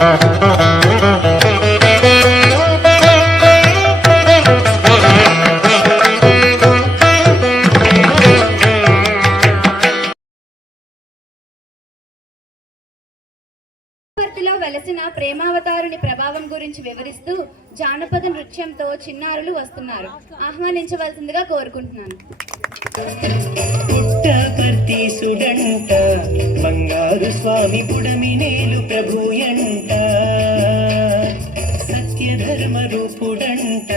పుట్టపర్తిలో వెలసిన ప్రేమావతారుని ప్రభావం గురించి వివరిస్తూ జానపద నృత్యంతో చిన్నారులు వస్తున్నారు. ఆహ్వానించవలసిందిగా కోరుకుంటున్నాను. పుట్టపర్తి బంగారు స్వామి పుడమినేలు ప్రభుయంట ధర్మ రూపుడంట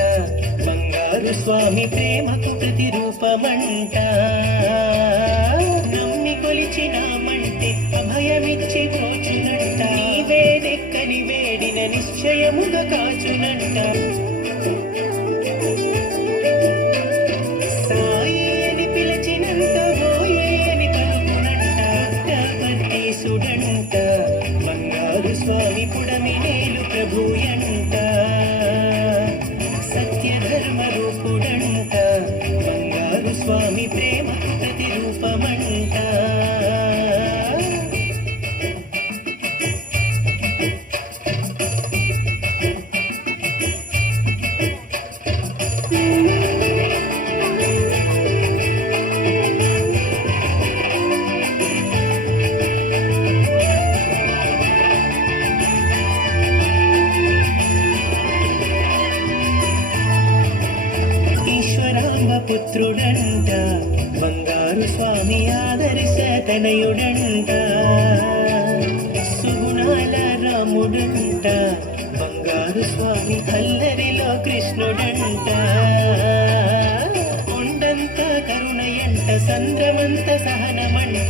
బంగారు స్వామి ప్రేమకు ప్రతిరూపమంట. నమ్మి కొలిచినామంటే అభయమిచ్చి పోచునంట. నీవే దెక్కని వేడిన నిశ్చయముగా కాచునంట. స్వామి పుడమి నేలు ప్రభుయంట. పుత్రుడంట బంగారు స్వామి ఆదర్శ తనయుడంట. సుగుణాల రాముడంట. బంగారు స్వామి అల్లరిలో కృష్ణుడంట. కొండంత కరుణయంట సంద్రమంత సహనమంట.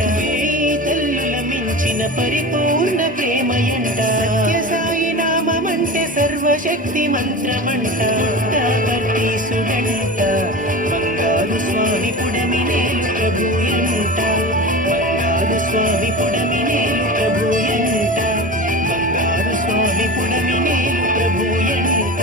తల్లుల మించిన పరిపూర్ణ ప్రేమయంట. సత్య సాయి నామమంటే సర్వశక్తి మంత్రమంట. స్వామి పుడమి నేను ప్రభు ఎంట బంగారు స్వామి పుడమి నేను ప్రభు ఎంట